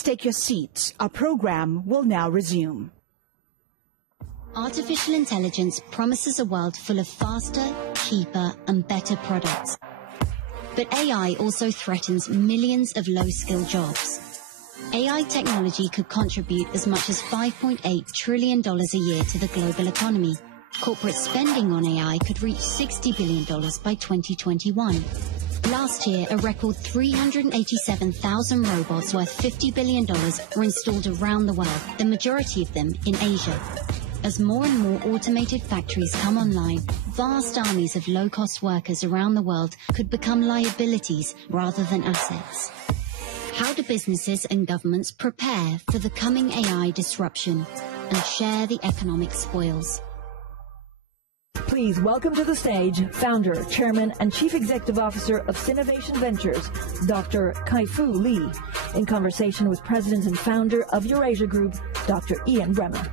Please take your seats. Our program will now resume. Artificial intelligence promises a world full of faster, cheaper, and better products. But AI also threatens millions of low-skilled jobs. AI technology could contribute as much as $5.8 trillion a year to the global economy. Corporate spending on AI could reach $60 billion by 2021. Last year, a record 387,000 robots worth $50 billion were installed around the world, the majority of them in Asia. As more and more automated factories come online, vast armies of low-cost workers around the world could become liabilities rather than assets. How do businesses and governments prepare for the coming AI disruption and share the economic spoils? Please welcome to the stage founder, chairman, and chief executive officer of Sinovation Ventures, Dr. Kai-Fu Lee, in conversation with president and founder of Eurasia Group, Dr. Ian Bremmer.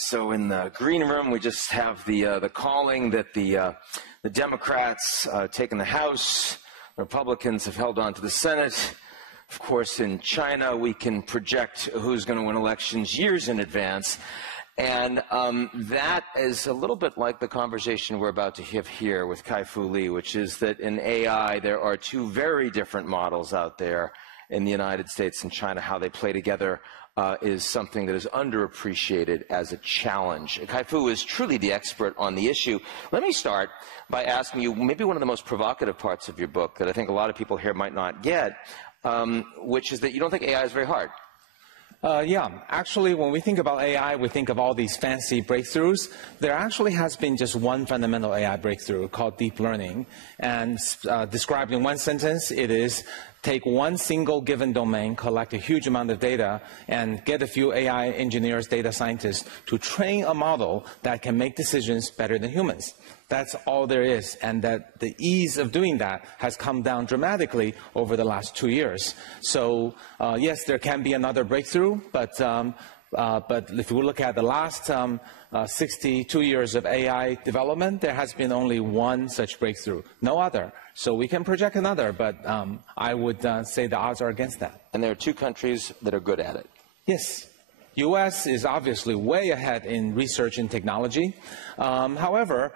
So in the green room, we just have the calling that the Democrats taken the House, Republicans have held on to the Senate. Of course, in China, we can project who's going to win elections years in advance. And that is a little bit like the conversation we're about to have here with Kai-Fu Lee, which is that in AI, there are two very different models out there in the United States and China. How they play together is something that is underappreciated as a challenge. Kai-Fu is truly the expert on the issue. Let me start by asking you maybe one of the most provocative parts of your book that I think a lot of people here might not get, which is that you don't think AI is very hard. Yeah, actually, when we think about AI, we think of all these fancy breakthroughs. There actually has been just one fundamental AI breakthrough called deep learning. And described in one sentence, it is take one single given domain, collect a huge amount of data, and get a few AI engineers, data scientists to train a model that can make decisions better than humans. That's all there is, and that the ease of doing that has come down dramatically over the last 2 years. So yes, there can be another breakthrough, but if we look at the last 62 years of AI development, there has been only one such breakthrough, no other. So we can project another, but I would say the odds are against that. And there are two countries that are good at it. Yes. U.S. is obviously way ahead in research and technology. However,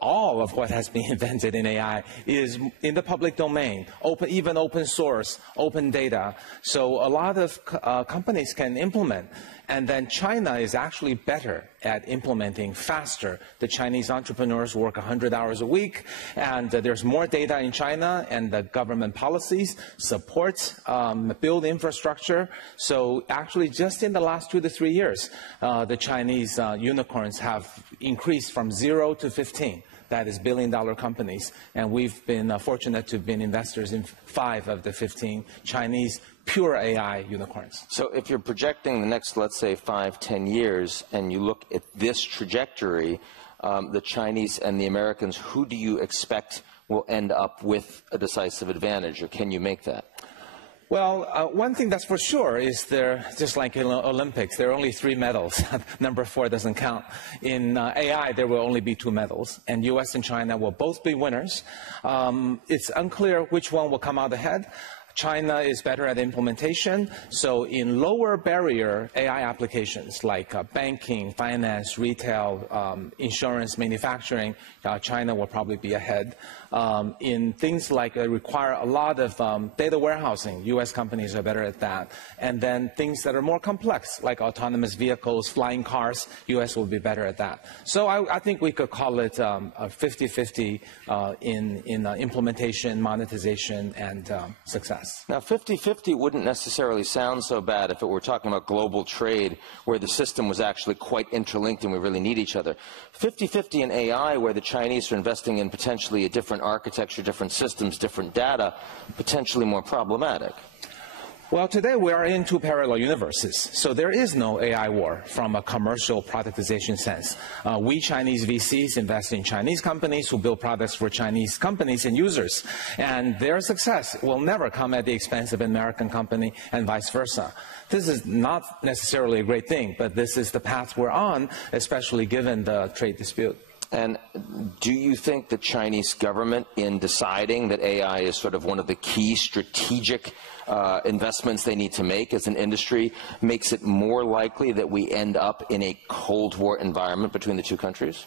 all of what has been invented in AI is in the public domain, even open source, open data. So a lot of companies can implement. And then China is actually better at implementing faster. The Chinese entrepreneurs work 100 hours a week, and there's more data in China, and the government policies support build infrastructure. So actually, just in the last 2 to 3 years, the Chinese unicorns have increased from 0 to 15. That is billion-dollar companies, and we've been fortunate to have been investors in 5 of the 15 Chinese pure AI unicorns. So if you're projecting the next, let's say, 5, 10 years, and you look at this trajectory, the Chinese and the Americans, who do you expect will end up with a decisive advantage, or can you make that? Well, one thing that's for sure is they're just like in the Olympics, there are only 3 medals. Number 4 doesn't count. In AI, there will only be 2 medals, and U.S. and China will both be winners. It's unclear which one will come out ahead. China is better at implementation, so in lower barrier AI applications like banking, finance, retail, insurance, manufacturing, China will probably be ahead. In things like require a lot of data warehousing, U.S. companies are better at that. And then things that are more complex, like autonomous vehicles, flying cars, U.S. will be better at that. So I think we could call it a 50-50 in implementation, monetization, and success. Now, 50-50 wouldn't necessarily sound so bad if it were talking about global trade, where the system was actually quite interlinked and we really need each other. 50-50 in AI, where the Chinese are investing in potentially a different architecture, different systems, different data, potentially more problematic. Well, today we are in two parallel universes. So there is no AI war from a commercial productization sense. We Chinese VCs invest in Chinese companies who build products for Chinese companies and users. And their success will never come at the expense of an American company and vice versa. This is not necessarily a great thing, but this is the path we're on, especially given the trade dispute. And do you think the Chinese government, in deciding that AI is sort of one of the key strategic investments they need to make as an industry, makes it more likely that we end up in a Cold War environment between the two countries?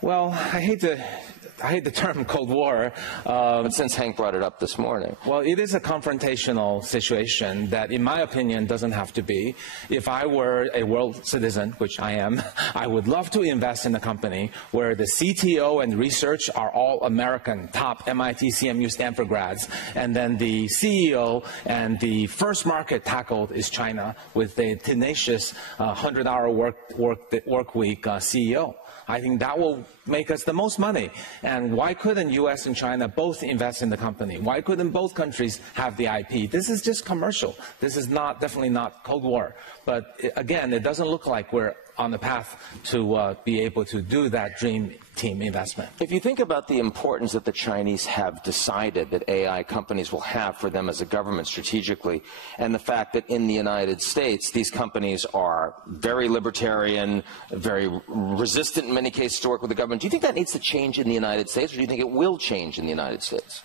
Well, I hate the term Cold War. But since Hank brought it up this morning. Well, it is a confrontational situation that, in my opinion, doesn't have to be. If I were a world citizen, which I am, I would love to invest in a company where the CTO and research are all American, top MIT, CMU, Stanford grads, and then the CEO and the first market tackled is China with a tenacious 100-hour work week CEO. I think that will make us the most money. And why couldn't U.S. and China both invest in the company? Why couldn't both countries have the IP? This is just commercial. This is definitely not Cold War. But again, it doesn't look like we're on the path to be able to do that dream team investment. If you think about the importance that the Chinese have decided that AI companies will have for them as a government strategically, and the fact that in the United States these companies are very libertarian, very resistant in many cases to work with the government, do you think that needs to change in the United States, or do you think it will change in the United States?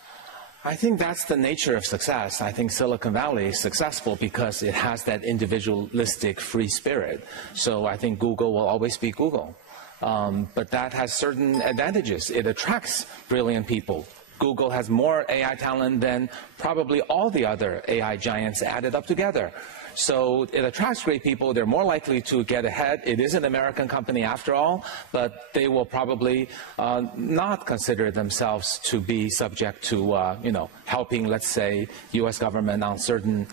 I think that's the nature of success. I think Silicon Valley is successful because it has that individualistic free spirit. So I think Google will always be Google. But that has certain advantages. It attracts brilliant people. Google has more AI talent than probably all the other AI giants added up together. So it attracts great people. They're more likely to get ahead. It is an American company after all, but they will probably not consider themselves to be subject to, helping, let's say, U.S. government on certain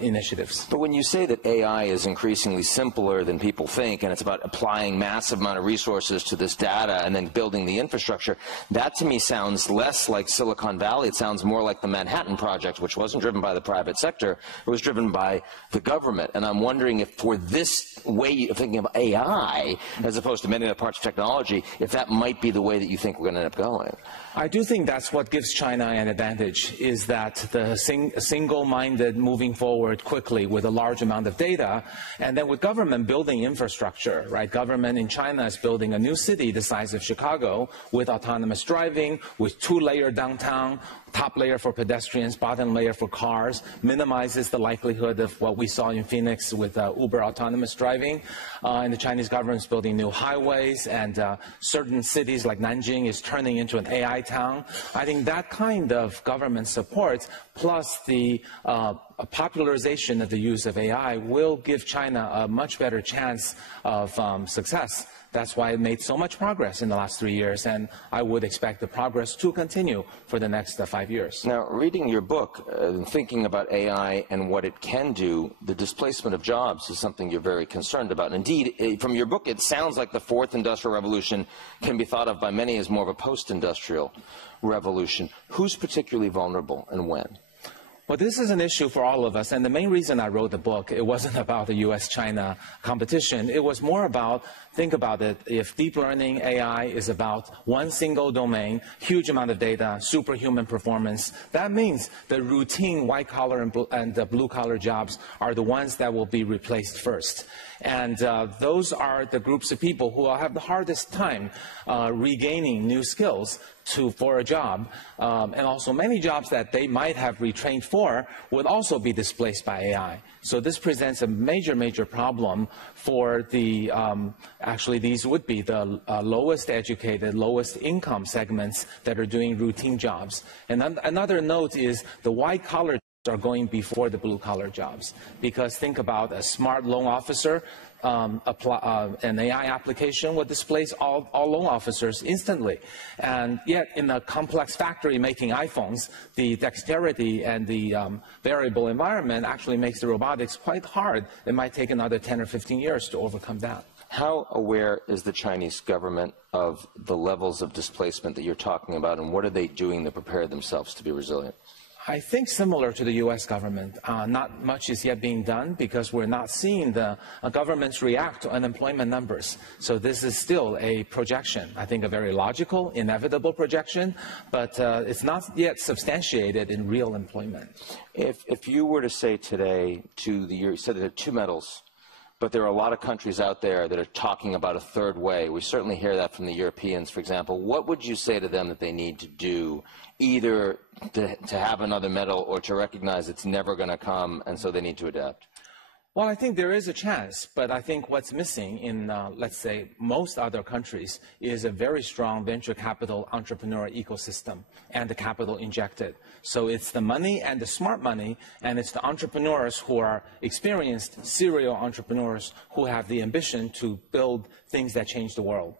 initiatives. But when you say that AI is increasingly simpler than people think, and it's about applying massive amount of resources to this data and then building the infrastructure, that to me sounds less like Silicon Valley. It sounds more like the Manhattan Project, which wasn't driven by the private sector. It was driven by the government. And I'm wondering if for this way of thinking of AI, as opposed to many other parts of technology, if that might be the way that you think we're going to end up going. I do think that's what gives China an advantage, is that the single-minded moving forward quickly with a large amount of data, and then with government building infrastructure, right? Government in China is building a new city the size of Chicago with autonomous driving, with two-layer downtown, top layer for pedestrians, bottom layer for cars, minimizes the likelihood of what we saw in Phoenix with Uber autonomous driving. And the Chinese government is building new highways, and certain cities like Nanjing is turning into an AI town. I think that kind of government support, plus the popularization of the use of AI, will give China a much better chance of success. That's why it made so much progress in the last 3 years, and I would expect the progress to continue for the next 5 years. Now, reading your book, thinking about AI and what it can do, the displacement of jobs is something you're very concerned about. And indeed, from your book, it sounds like the fourth industrial revolution can be thought of by many as more of a post-industrial revolution. Who's particularly vulnerable and when? Well, this is an issue for all of us, and the main reason I wrote the book, it wasn't about the U.S.-China competition. It was more about, think about it, if deep learning AI is about one single domain, huge amount of data, superhuman performance, that means the routine white-collar and blue-collar jobs are the ones that will be replaced first. And those are the groups of people who will have the hardest time regaining new skills for a job. And also many jobs that they might have retrained for would also be displaced by AI. So this presents a major, major problem for the, actually these would be the lowest educated, lowest income segments that are doing routine jobs. And another note is the white collar are going before the blue-collar jobs. Because think about a smart loan officer, an AI application would displace all loan officers instantly. And yet, in a complex factory making iPhones, the dexterity and the variable environment actually makes the robotics quite hard. It might take another 10 or 15 years to overcome that. How aware is the Chinese government of the levels of displacement that you're talking about, and what are they doing to prepare themselves to be resilient? I think similar to the U.S. government. Not much is yet being done because we're not seeing the governments react to unemployment numbers. So this is still a projection, I think a very logical, inevitable projection, but it's not yet substantiated in real employment. If you were to say today to the, you said there are 2 metals, but there are a lot of countries out there that are talking about a third way. We certainly hear that from the Europeans, for example. What would you say to them that they need to do, either to have another medal or to recognize it's never going to come, and so they need to adapt? Well, I think there is a chance, but I think what's missing in, let's say, most other countries is a very strong venture capital entrepreneur ecosystem and the capital injected. So it's the money and the smart money, and it's the entrepreneurs who are experienced serial entrepreneurs who have the ambition to build things that change the world.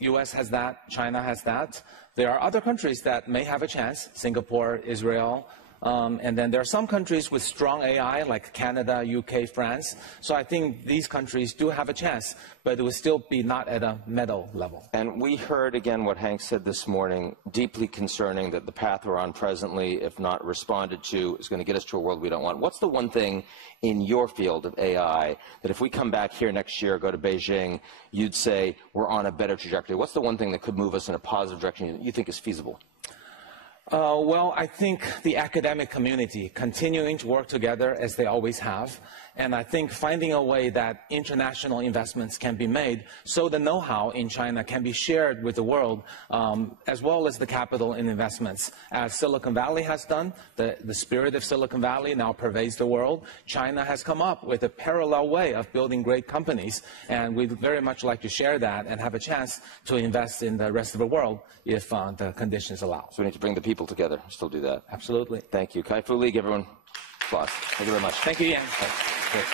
U.S. has that, China has that. There are other countries that may have a chance, Singapore, Israel, and then there are some countries with strong AI, like Canada, UK, France. So I think these countries do have a chance, but it will still be not at a medal level. And we heard, again, what Hank said this morning, deeply concerning that the path we're on presently, if not responded to, is going to get us to a world we don't want. What's the one thing in your field of AI that if we come back here next year, go to Beijing, you'd say we're on a better trajectory? What's the one thing that could move us in a positive direction that you think is feasible? Well, I think the academic community continuing to work together as they always have, and I think finding a way that international investments can be made so the know-how in China can be shared with the world, as well as the capital and investments. As Silicon Valley has done, the spirit of Silicon Valley now pervades the world. China has come up with a parallel way of building great companies, and we'd very much like to share that and have a chance to invest in the rest of the world if the conditions allow. So we need to bring the people together. Still do that. Absolutely. Thank you. Kai-Fu Lee, give everyone applause. Thank you very much. Thank you, Ian. Great.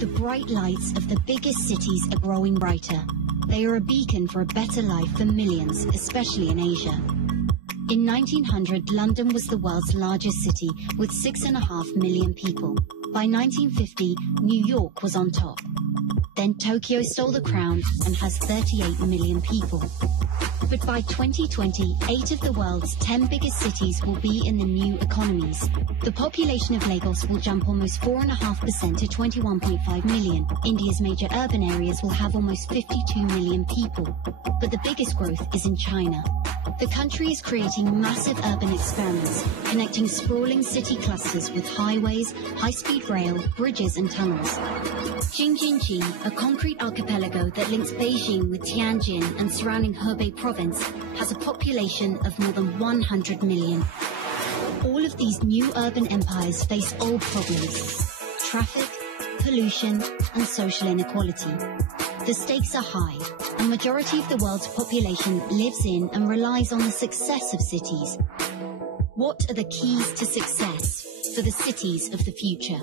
The bright lights of the biggest cities are growing brighter. They are a beacon for a better life for millions, especially in Asia. In 1900, London was the world's largest city with 6.5 million people. By 1950, New York was on top. Then Tokyo stole the crown and has 38 million people. But by 2020, 8 of the world's 10 biggest cities will be in the new economies. The population of Lagos will jump almost 4.5% to 21.5 million. India's major urban areas will have almost 52 million people. But the biggest growth is in China. The country is creating massive urban experiments, connecting sprawling city clusters with highways, high-speed rail, bridges and tunnels. Jing-Jin-Ji, a concrete archipelago that links Beijing with Tianjin and surrounding Hebei province, has a population of more than 100 million. All of these new urban empires face old problems: traffic, pollution, and social inequality. The stakes are high. A majority of the world's population lives in and relies on the success of cities. What are the keys to success for the cities of the future?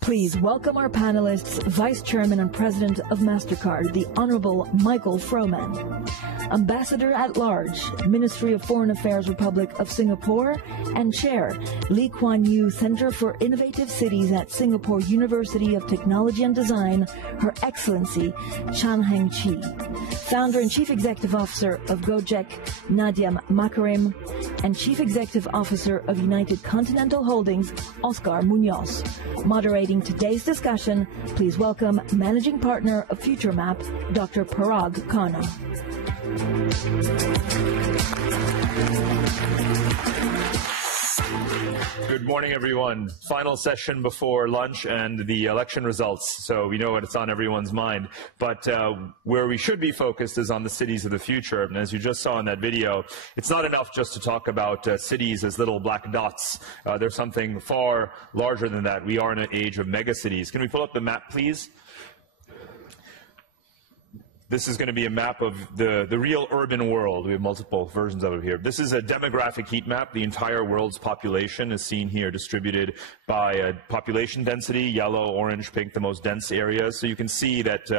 Please welcome our panelists, Vice Chairman and President of MasterCard, the Honorable Michael Froman, Ambassador at Large, Ministry of Foreign Affairs, Republic of Singapore, and Chair, Lee Kuan Yew Center for Innovative Cities at Singapore University of Technology and Design, Her Excellency Chan Heng Chi, Founder and Chief Executive Officer of Gojek, Nadia Makarim, and Chief Executive Officer of United Continental Holdings, Oscar Munoz. Moderating today's discussion, please welcome Managing Partner of FutureMap, Dr. Parag Khanna. Good morning, everyone. Final session before lunch and the election results. So we know what's on everyone's mind. But where we should be focused is on the cities of the future. And as you just saw in that video, it's not enough just to talk about cities as little black dots. There's something far larger than that. We are in an age of megacities. Can we pull up the map, please? this is going to be a map of the real urban world. We have multiple versions of it here. This is a demographic heat map. The entire world's population is seen here, distributed by population density, yellow, orange, pink, the most dense areas. So you can see that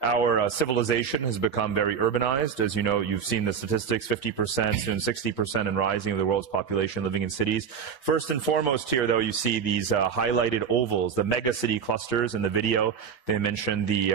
our civilization has become very urbanized. As you know, you've seen the statistics, 50%, soon 60% and rising of the world's population living in cities. First and foremost here, though, you see these highlighted ovals, the megacity clusters. In the video, they mentioned the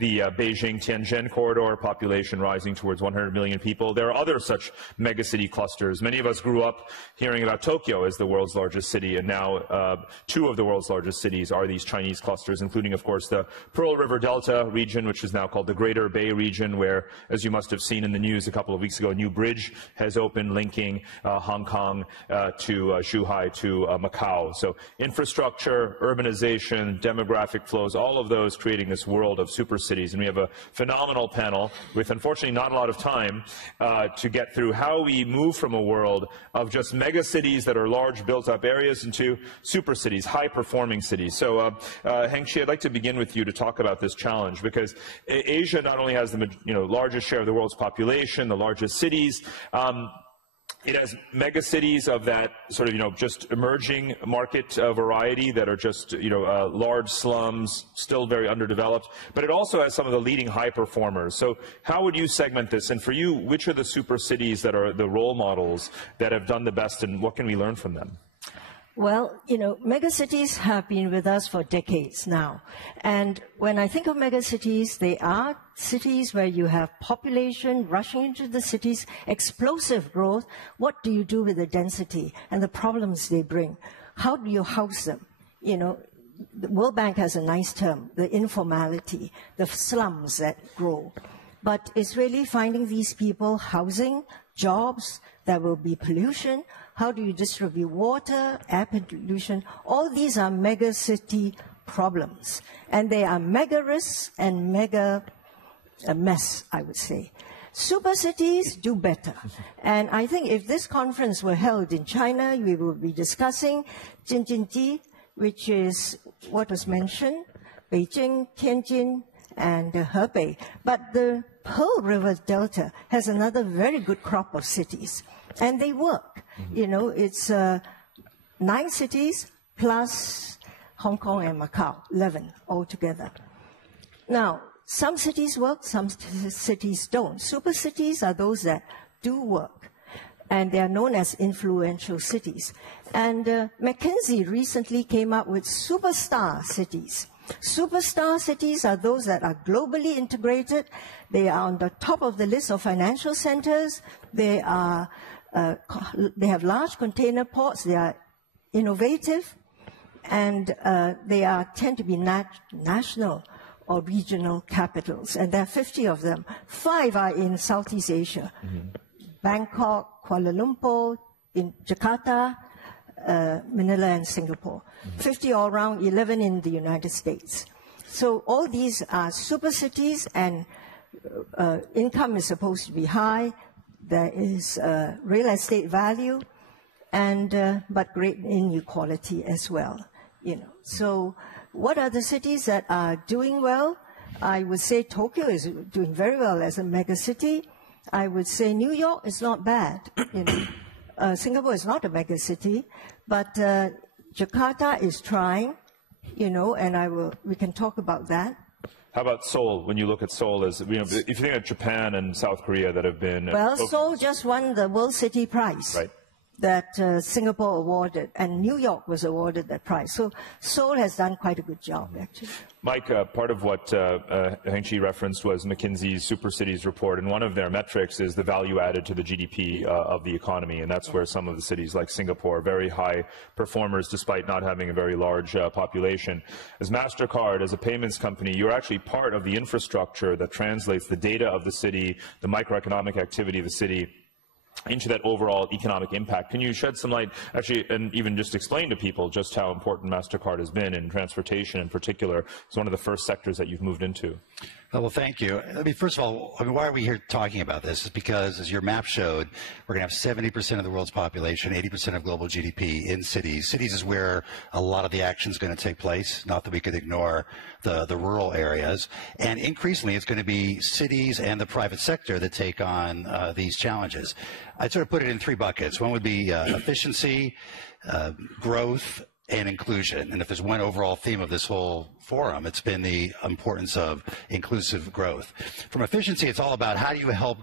Beijing-Tianjin corridor, population rising towards 100 million people. There are other such megacity clusters. Many of us grew up hearing about Tokyo as the world's largest city, and now two of the world's largest cities are these Chinese clusters, including, of course, the Pearl River Delta region, which is now called the Greater Bay region, where, as you must have seen in the news a couple of weeks ago, a new bridge has opened linking Hong Kong to Zhuhai to Macau. So infrastructure, urbanization, demographic flows, all of those creating this world of super cities. And we have a phenomenal panel with, unfortunately, not a lot of time to get through how we move from a world of just mega cities that are large built-up areas into super cities, high-performing cities. So, Heng-Chi, I'd like to begin with you to talk about this challenge, because Asia not only has the largest share of the world's population, the largest cities, it has megacities of that sort of, just emerging market variety that are just, large slums, still very underdeveloped. But it also has some of the leading high performers. So how would you segment this? And for you, which are the super cities that are the role models that have done the best, and what can we learn from them? Well, megacities have been with us for decades now. And when I think of megacities, they are cities where you have population rushing into the cities, explosive growth. What do you do with the density and the problems they bring? How do you house them? The World Bank has a nice term, the informality, the slums that grow. But it's really finding these people housing, jobs. There will be pollution. How do you distribute water, air pollution? All these are megacity problems. And they are mega risks and mega mess, I would say. Super cities do better. And I think if this conference were held in China, we would be discussing Jinjinji, which is what was mentioned, Beijing, Tianjin, and Hebei. But the Pearl River Delta has another very good crop of cities. And they work. It's 9 cities plus Hong Kong and Macau, 11 altogether. Now, some cities work, some cities don't. Super cities are those that do work, and they are known as influential cities. And McKinsey recently came up with superstar cities. Superstar cities are those that are globally integrated. They are on the top of the list of financial centers. They have large container ports. They are innovative, and they tend to be national or regional capitals. And there are 50 of them. 5 are in Southeast Asia: Bangkok, Kuala Lumpur, in Jakarta, Manila, and Singapore. 50 all around, 11 in the United States. So all these are super cities, and income is supposed to be high. There is real estate value, but great inequality as well. So what are the cities that are doing well? I would say Tokyo is doing very well as a megacity. I would say New York is not bad. Singapore is not a megacity, but Jakarta is trying. And we can talk about that. How about Seoul? When you look at Seoul, if you think of Japan and South Korea that have been... Well, Seoul just won the World City Prize. Right. That Singapore awarded, and New York was awarded that prize. So Seoul has done quite a good job, actually. Mike, part of what Heng-Chi referenced was McKinsey's Super Cities report, and one of their metrics is the value added to the GDP of the economy, and that's where some of the cities like Singapore are very high performers despite not having a very large population. As MasterCard, as a payments company, you're actually part of the infrastructure that translates the data of the city, the microeconomic activity of the city, into that overall economic impact. Can you shed some light, actually, and even just explain to people just how important MasterCard has been in transportation in particular? It's one of the first sectors that you've moved into. Well, thank you. I mean, first of all, why are we here talking about this? Is because, as your map showed, we're going to have 70% of the world's population, 80% of global GDP in cities. Cities is where a lot of the action is going to take place, not that we could ignore the rural areas. And increasingly, it's going to be cities and the private sector that take on these challenges. I'd sort of put it in three buckets. One would be efficiency, growth, and inclusion. And if there's one overall theme of this whole forum, it's been the importance of inclusive growth. From efficiency, it's all about how do you help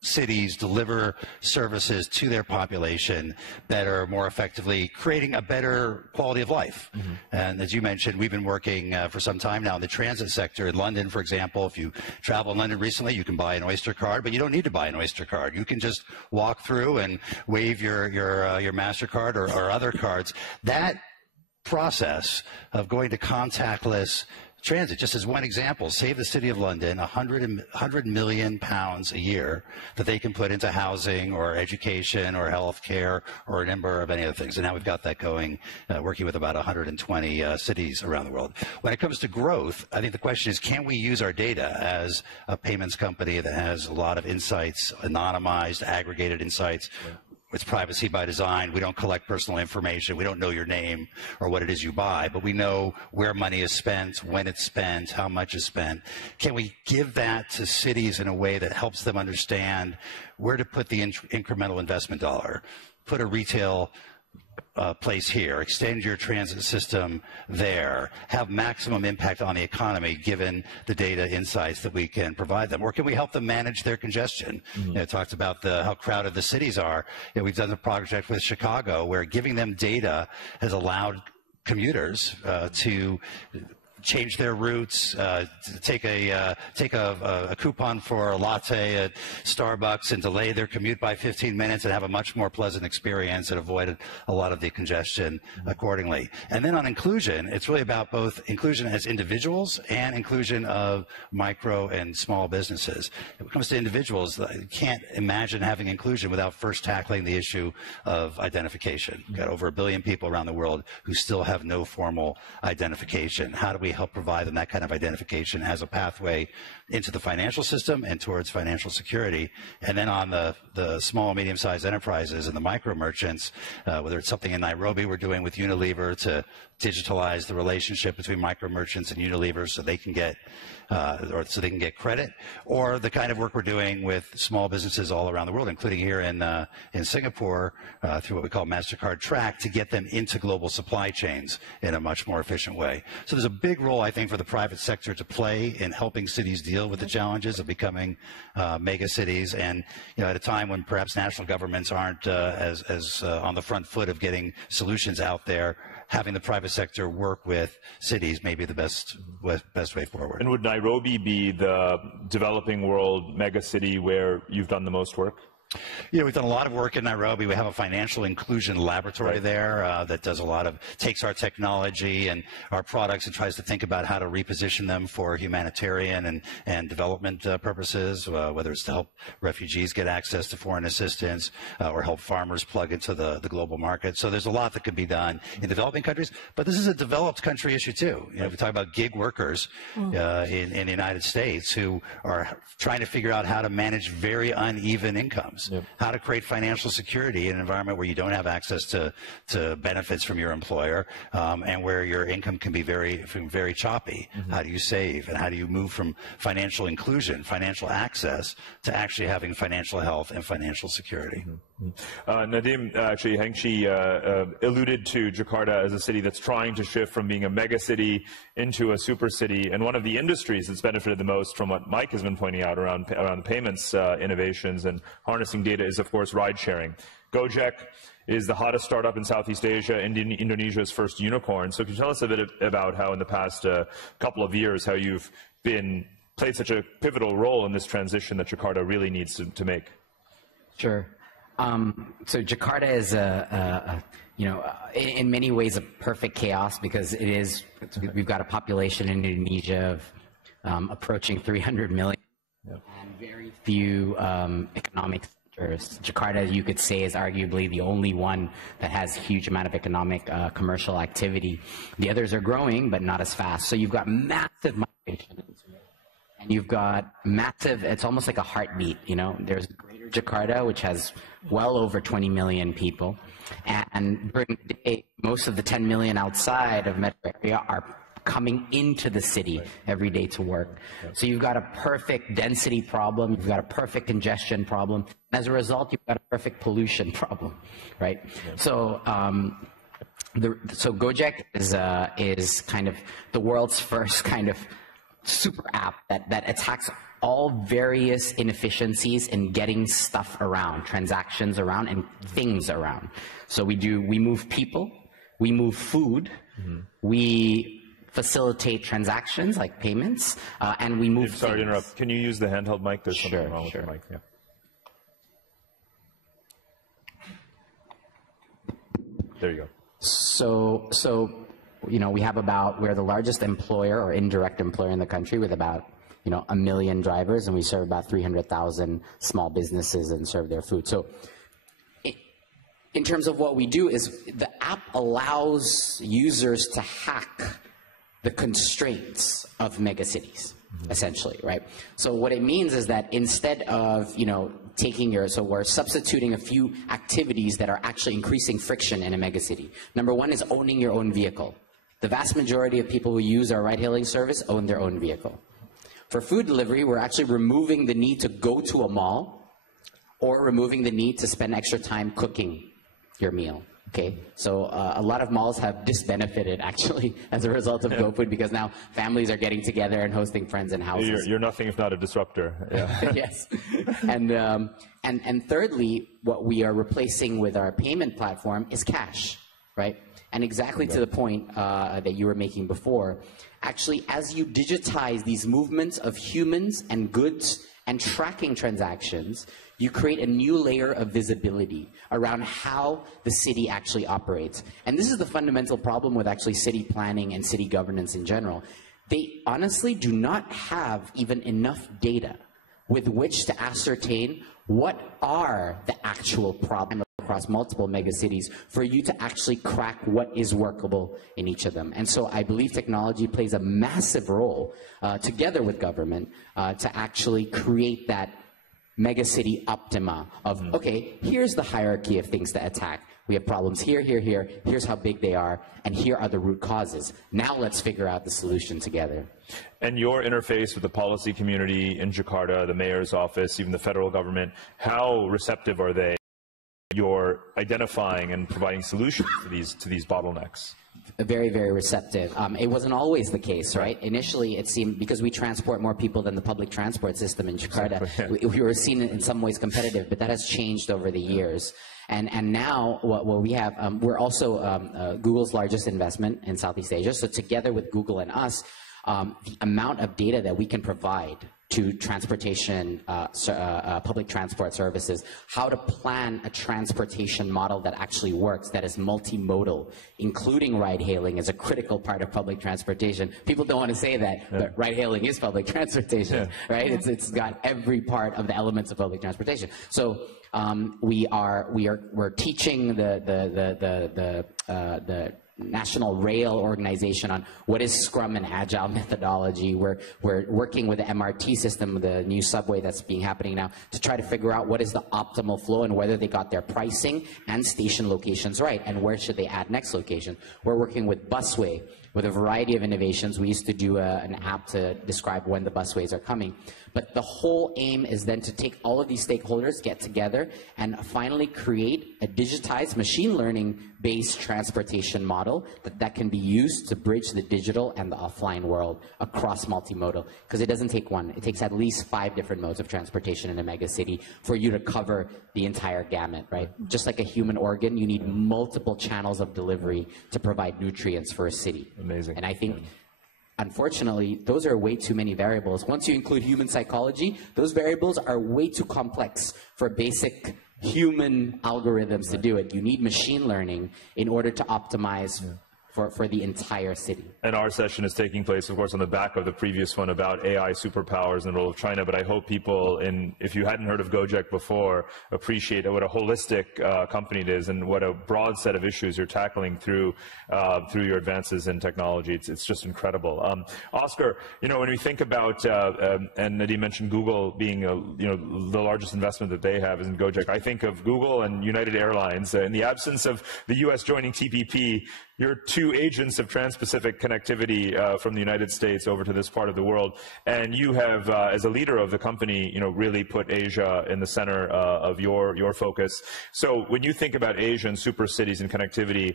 cities deliver services to their population better, more effectively, creating a better quality of life. Mm-hmm. And as you mentioned, we've been working for some time now in the transit sector. In London, for example, if you travel in London recently, you can buy an Oyster card, but you don't need to buy an Oyster card. You can just walk through and wave your MasterCard or other cards. That process of going to contactless transit, just as one example, save the City of London £100 million a year that they can put into housing or education or health care or a number of any other things. And now we've got that going, working with about 120 cities around the world. When it comes to growth, I think the question is, can we use our data as a payments company that has a lot of insights, anonymized, aggregated insights? It's privacy by design. We don't collect personal information. We don't know your name or what it is you buy, but we know where money is spent, when it's spent, how much is spent. Can we give that to cities in a way that helps them understand where to put the incremental investment dollar? Put a retail place here, extend your transit system there, have maximum impact on the economy given the data insights that we can provide them? Or can we help them manage their congestion? Mm-hmm. You know, it talks about how crowded the cities are. You know, we've done a project with Chicago where giving them data has allowed commuters to change their routes, take a coupon for a latte at Starbucks and delay their commute by 15 minutes and have a much more pleasant experience and avoid a lot of the congestion accordingly. And then on inclusion, it's really about both inclusion as individuals and inclusion of micro and small businesses. When it comes to individuals, you can't imagine having inclusion without first tackling the issue of identification. We've got over 1 billion people around the world who still have no formal identification. How do we help provide them that kind of identification as a pathway into the financial system and towards financial security? And then on the small and medium-sized enterprises and the micro merchants, whether it's something in Nairobi we're doing with Unilever to digitalize the relationship between micro merchants and Unilever so they can get credit, or the kind of work we're doing with small businesses all around the world, including here in Singapore, through what we call MasterCard Track, to get them into global supply chains in a much more efficient way. So there's a big role, I think, for the private sector to play in helping cities deal with the challenges of becoming mega cities, and at a time when perhaps national governments aren't as on the front foot of getting solutions out there, having the private sector work with cities may be the best way forward. And would Nairobi be the developing world mega city where you've done the most work? Yeah, we've done a lot of work in Nairobi. We have a financial inclusion laboratory there that does takes our technology and our products and tries to think about how to reposition them for humanitarian and development purposes, whether it's to help refugees get access to foreign assistance or help farmers plug into the global market. So there's a lot that could be done in developing countries, but this is a developed country issue too. We talk about gig workers in the United States who are trying to figure out how to manage very uneven incomes. Yep. How to create financial security in an environment where you don't have access to benefits from your employer and where your income can be very choppy. Mm-hmm. How do you save, and how do you move from financial inclusion, financial access, to actually having financial health and financial security? Mm-hmm. Nadim, actually, Hengshi alluded to Jakarta as a city that's trying to shift from being a mega city into a super city, and one of the industries that's benefited the most from what Mike has been pointing out around payments innovations and harnessing data is, of course, ride sharing. Gojek is the hottest startup in Southeast Asia, Indonesia's first unicorn. So can you tell us a bit about how in the past couple of years, how you've played such a pivotal role in this transition that Jakarta really needs to make? Sure. So Jakarta is in many ways a perfect chaos, because we've got a population in Indonesia of approaching 300 million. Yep. And very few economic centers. Jakarta, you could say, is arguably the only one that has huge amount of economic commercial activity. The others are growing, but not as fast. So you've got massive migration, and you've got massive, it's almost like a heartbeat, you know. There's Greater Jakarta, which has well over 20 million people, and during the day, most of the 10 million outside of metro area are coming into the city every day to work. So you've got a perfect density problem, you've got a perfect congestion problem. As a result, you've got a perfect pollution problem, right? So, so Gojek is kind of the world's first kind of super app that attacks all various inefficiencies in getting stuff around, transactions around, and things around. So we move people, we move food, we facilitate transactions like payments, and we move. Sorry to interrupt. Can you use the handheld mic? There's something wrong with the mic. Yeah. There you go. So you know, we're the largest employer or indirect employer in the country with about 1 million drivers, and we serve about 300,000 small businesses and serve their food. So in terms of what we do is the app allows users to hack the constraints of megacities, essentially, right? So what it means is that instead of, so we're substituting a few activities that are actually increasing friction in a megacity. Number one is owning your own vehicle. The vast majority of people who use our ride-hailing service own their own vehicle. For food delivery, we're actually removing the need to go to a mall or removing the need to spend extra time cooking your meal. Okay, so a lot of malls have disbenefited actually as a result of GoFood, because now families are getting together and hosting friends in houses. You're nothing if not a disruptor. Yeah. Yes, and thirdly, what we are replacing with our payment platform is cash, right? And exactly to the point that you were making before, actually, as you digitize these movements of humans and goods and tracking transactions, you create a new layer of visibility around how the city actually operates. And this is the fundamental problem with actually city planning and city governance in general. They honestly do not have even enough data with which to ascertain what are the actual problems across multiple megacities for you to actually crack what is workable in each of them. And so I believe technology plays a massive role together with government to actually create that megacity optima of, okay, here's the hierarchy of things to attack. We have problems here, here, here, here's how big they are, and here are the root causes. Now let's figure out the solution together. And your interface with the policy community in Jakarta, the mayor's office, even the federal government, how receptive are they? You're identifying and providing solutions to these bottlenecks. Very, very receptive. It wasn't always the case, right? Initially, it seemed, because we transport more people than the public transport system in Jakarta, exactly, we were seen in some ways competitive, but that has changed over the years. And now what we have, we're also Google's largest investment in Southeast Asia. So together with Google and us, the amount of data that we can provide to transportation, public transport services, how to plan a transportation model that actually works, that is multimodal, including ride-hailing is a critical part of public transportation. People don't want to say that, but ride-hailing is public transportation, right? It's got every part of the elements of public transportation. So we're teaching the National Rail Organization on what is Scrum and Agile methodology. We're working with the MRT system, the new subway that's happening now, to try to figure out what is the optimal flow and whether they got their pricing and station locations right, and where should they add next location. We're working with Busway with a variety of innovations. We used to do an app to describe when the busways are coming. But the whole aim is then to take all of these stakeholders, get together, and finally create a digitized machine learning-based transportation model that can be used to bridge the digital and the offline world across multimodal. Because it doesn't take one. It takes at least 5 different modes of transportation in a megacity for you to cover the entire gamut, right? Just like a human organ, you need multiple channels of delivery to provide nutrients for a city. Amazing. And I think, unfortunately, those are way too many variables. Once you include human psychology, those variables are way too complex for basic human algorithms to do it. You need machine learning in order to optimize for the entire city. And our session is taking place, of course, on the back of the previous one about AI superpowers and the role of China. But I hope people, if you hadn't heard of Gojek before, appreciate what a holistic company it is and what a broad set of issues you're tackling through your advances in technology. It's just incredible. Oscar, when we think about, and Nadeem mentioned Google being, the largest investment that they have is in Gojek. I think of Google and United Airlines. In the absence of the U.S. joining TPP, you're two agents of trans-Pacific connectivity from the United States over to this part of the world, and you have, as a leader of the company, really put Asia in the center of your focus. So when you think about Asia and super cities and connectivity,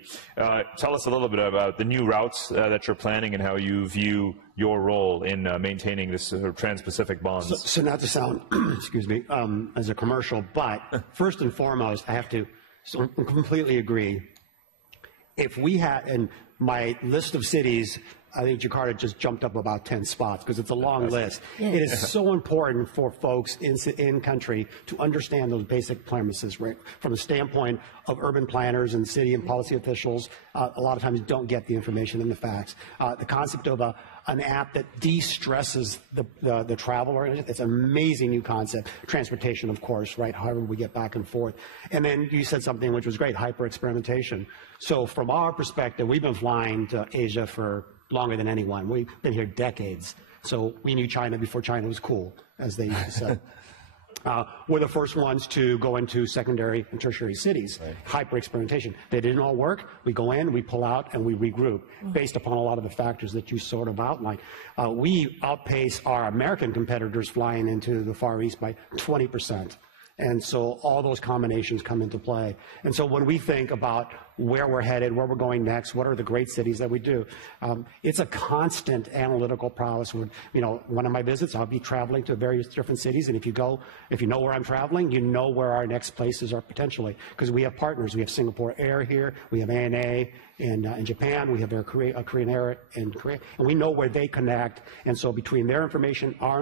tell us a little bit about the new routes that you're planning and how you view your role in maintaining this trans-Pacific bonds. So not to sound, excuse me, as a commercial, but first and foremost, I have to completely agree. If we had, in my list of cities, I think Jakarta just jumped up about 10 spots because it's a long list. Yeah. It is so important for folks in country to understand those basic premises, right? From the standpoint of urban planners and city and policy officials, a lot of times don't get the information and the facts. The concept of an app that de-stresses the traveler, it's an amazing new concept. Transportation, of course, right? However we get back and forth. And then you said something which was great, hyper-experimentation. So from our perspective, we've been flying to Asia for longer than anyone. We've been here decades. So we knew China before China was cool, as they used to say. We're the first ones to go into secondary and tertiary cities, right. Hyper-experimentation. They didn't all work. We go in, we pull out, and we regroup based upon a lot of the factors that you sort of outlined. We outpace our American competitors flying into the Far East by 20%. And so all those combinations come into play. And so when we think about where we're headed, where we're going next, what are the great cities that we do, it's a constant analytical prowess. One of my visits, I'll be traveling to various different cities, and if you know where I'm traveling, you know where our next places are potentially, because we have partners. We have Singapore Air here, we have ANA in Japan, we have Korean Air in Korea, and we know where they connect. And so between their information, our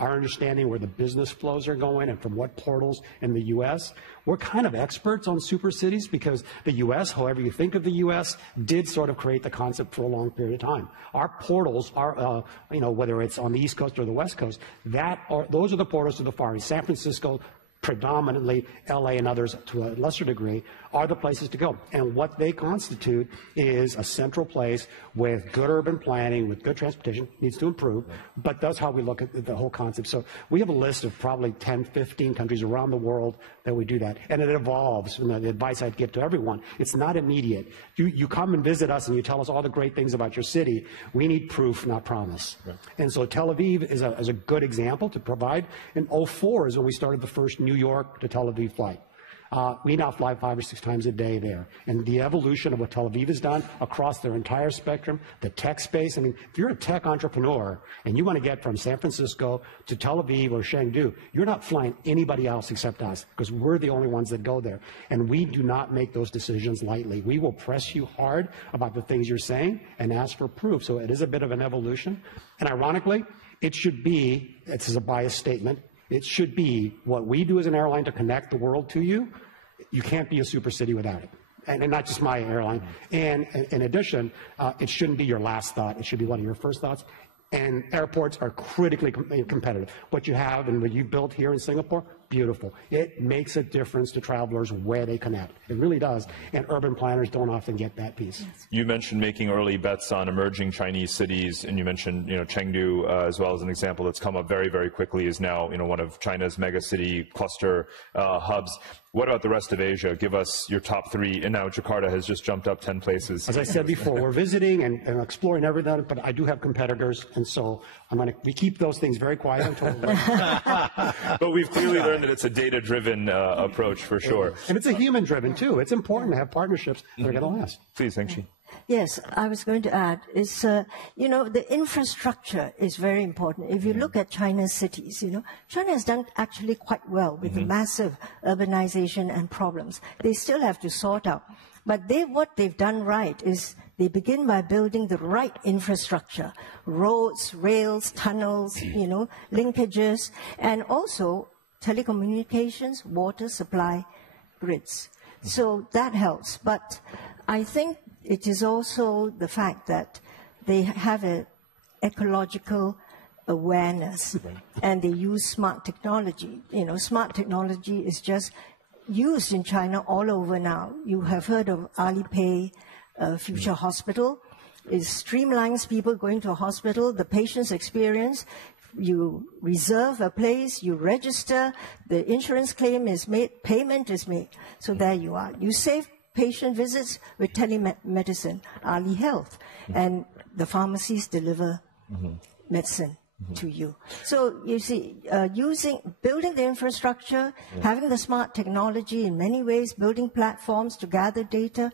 understanding where the business flows are going and from what portals in the U.S., we're kind of experts on super cities because the U.S., however you think of the U.S., did sort of create the concept for a long period of time. Our portals are, whether it's on the East Coast or the West Coast, those are the portals to the Far East. San Francisco, predominantly LA and others to a lesser degree, are the places to go. And what they constitute is a central place with good urban planning, with good transportation, needs to improve, but that's how we look at the whole concept. So we have a list of probably 10, 15 countries around the world that we do that. And it evolves. And the advice I'd give to everyone, it's not immediate. You come and visit us and you tell us all the great things about your city. We need proof, not promise. Right. And so Tel Aviv is a good example to provide. In 2004 is when we started the first New York to Tel Aviv flight. We now fly 5 or 6 times a day there. And the evolution of what Tel Aviv has done across their entire spectrum, the tech space, I mean, if you're a tech entrepreneur and you want to get from San Francisco to Tel Aviv or Chengdu, you're not flying anybody else except us because we're the only ones that go there. And we do not make those decisions lightly. We will press you hard about the things you're saying and ask for proof. So it is a bit of an evolution. And ironically, it should be, this is a biased statement, it should be what we do as an airline to connect the world to you. You can't be a super city without it. And not just my airline. And in addition, it shouldn't be your last thought. It should be one of your first thoughts. And airports are critically competitive. What you have and what you built here in Singapore, beautiful. It makes a difference to travelers where they connect. It really does. And urban planners don't often get that piece. Yes. You mentioned making early bets on emerging Chinese cities, and you mentioned Chengdu as well as an example that's come up very, very quickly is now one of China's mega city cluster hubs. What about the rest of Asia? Give us your top 3. And now Jakarta has just jumped up 10 places. As I said before, we're visiting and exploring everything, but I do have competitors, and so we keep those things very quiet until But we've clearly learned that it's a data-driven approach for sure. And it's a human-driven too. It's important to have partnerships that are going to last. Please, Heng-Chi. Yes, I was going to add, the infrastructure is very important. If you look at China's cities, China has done actually quite well with the massive urbanization and problems. They still have to sort out. But what they've done right is they begin by building the right infrastructure, roads, rails, tunnels, linkages, and also telecommunications, water supply, grids. So that helps. But I think it is also the fact that they have an ecological awareness, and they use smart technology. You know, smart technology is just used in China all over now. You have heard of Alipay Future Hospital. It streamlines people going to a hospital, the patient's experience. You reserve a place, you register, the insurance claim is made, payment is made. So there you are. You save patient visits with telemedicine, Ali Health, and the pharmacies deliver medicine to you. So you see, building the infrastructure, having the smart technology in many ways, building platforms to gather data,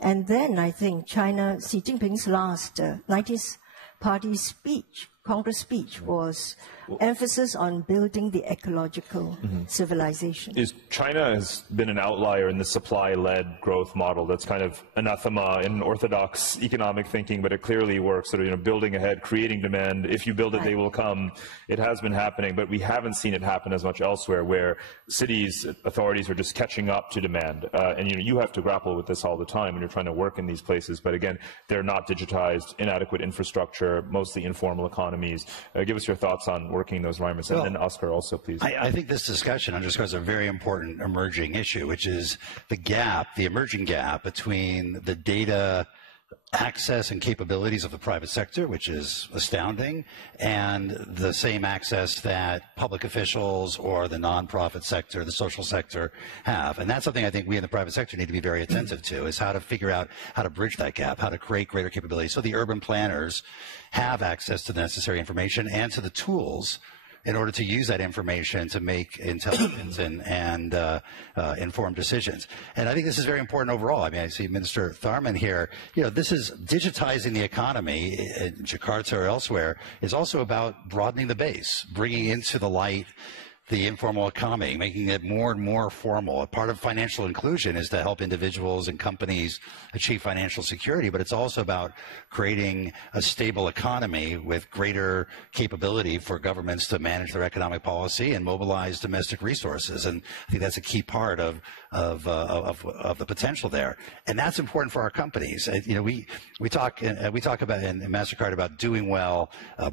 and then I think China, Xi Jinping's last 90s party speech, Congress speech, was emphasis on building the ecological civilization. China has been an outlier in the supply-led growth model that's kind of anathema in orthodox economic thinking, but it clearly works. Sort of, building ahead, creating demand. If you build it, they will come. It has been happening, but we haven't seen it happen as much elsewhere, where cities, authorities are just catching up to demand. And you have to grapple with this all the time when you're trying to work in these places. But again, they're not digitized, inadequate infrastructure, mostly informal economies. Give us your thoughts on working those environments. And then Oscar also, please. I think this discussion underscores a very important emerging issue, which is the emerging gap between the data access and capabilities of the private sector, which is astounding, and the same access that public officials or the nonprofit sector, the social sector have. And that's something I think we in the private sector need to be very attentive to, is how to figure out how to bridge that gap, how to create greater capability so the urban planners have access to the necessary information and to the tools in order to use that information to make intelligent and informed decisions. And I think this is very important overall. I mean, I see Minister Tharman here. This is digitizing the economy in Jakarta or elsewhere is also about broadening the base, bringing into the light the informal economy, making it more and more formal. A part of financial inclusion is to help individuals and companies achieve financial security, but it's also about creating a stable economy with greater capability for governments to manage their economic policy and mobilize domestic resources. And I think that's a key part of the potential there. And that's important for our companies. We talk about in MasterCard about doing well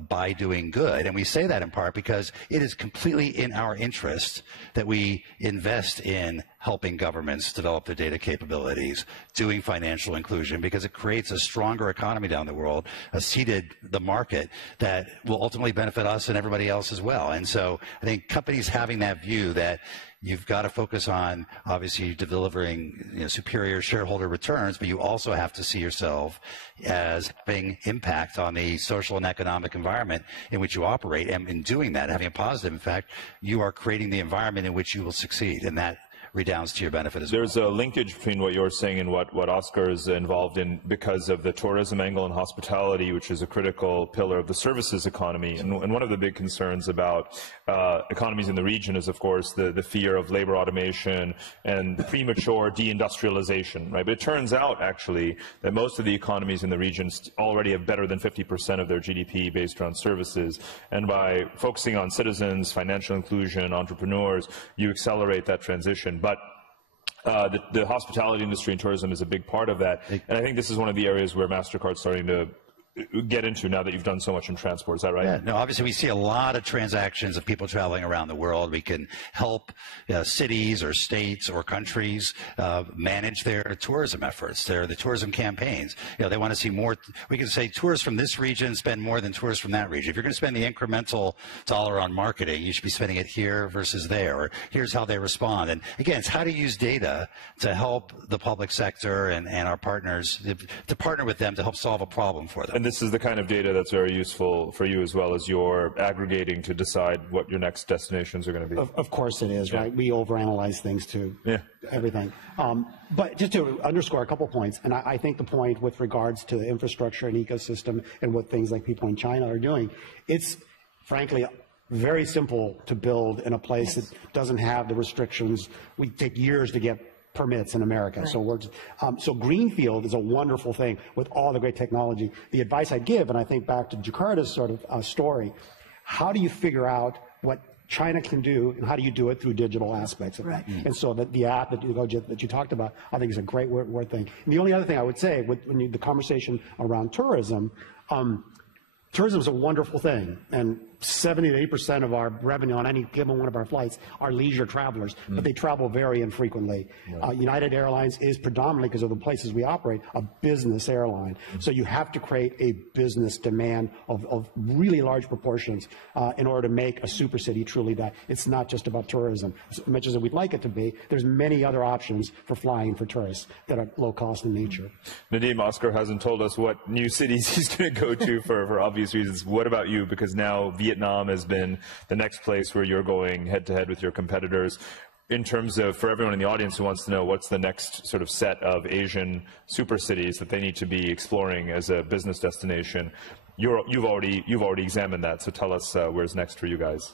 by doing good. And we say that in part because it is completely in our interest that we invest in helping governments develop their data capabilities, doing financial inclusion, because it creates a stronger economy down the world, the market that will ultimately benefit us and everybody else as well. And so I think companies having that view that you've got to focus on, obviously, delivering superior shareholder returns, but you also have to see yourself as having impact on the social and economic environment in which you operate. And in doing that, having a positive impact, you are creating the environment in which you will succeed. And that redounds to your benefit as well. There's a linkage between what you're saying and what Oscar is involved in because of the tourism angle and hospitality, which is a critical pillar of the services economy. And one of the big concerns about economies in the region is, of course, the fear of labor automation and premature deindustrialization, right? But it turns out, actually, that most of the economies in the region already have better than 50% of their GDP based around services. And by focusing on citizens, financial inclusion, entrepreneurs, you accelerate that transition. But the hospitality industry and tourism is a big part of that. And I think this is one of the areas where MasterCard's starting to get into now that you've done so much in transport. Is that right? Yeah, no, obviously we see a lot of transactions of people traveling around the world. We can help cities or states or countries manage their tourism efforts, the tourism campaigns. They want to see more. We can say tourists from this region spend more than tourists from that region. If you're going to spend the incremental dollar on marketing, you should be spending it here versus there, or here's how they respond. And again, it's how to use data to help the public sector and our partners, to partner with them to help solve a problem for them. And this is the kind of data that's very useful for you as well as you're aggregating to decide what your next destinations are going to be. Of course it is, right? We overanalyze things to everything. But just to underscore a couple points, and I think the point with regards to the infrastructure and ecosystem and what things like people in China are doing, it's frankly very simple to build in a place that doesn't have the restrictions. We take years to get permits in America. Right. So greenfield is a wonderful thing with all the great technology. The advice I give, and I think back to Jakarta's sort of story, how do you figure out what China can do, and how do you do it through digital aspects of that. And so the app that you talked about, I think is a great word thing. And the only other thing I would say, the conversation around tourism, tourism is a wonderful thing, and 70 to 80% of our revenue on any given one of our flights are leisure travelers, but they travel very infrequently. United Airlines is predominantly, because of the places we operate, a business airline. So you have to create a business demand of really large proportions in order to make a super city truly that. It's not just about tourism. As much as we'd like it to be, there's many other options for flying for tourists that are low cost in nature. Nadim, Oscar hasn't told us what new cities he's going to go to for obvious reasons. What about you? Because now Vietnam has been the next place where you're going head-to-head with your competitors. In terms of, for everyone in the audience who wants to know, what's the next sort of set of Asian super cities that they need to be exploring as a business destination? You've already examined that, so tell us where's next for you guys.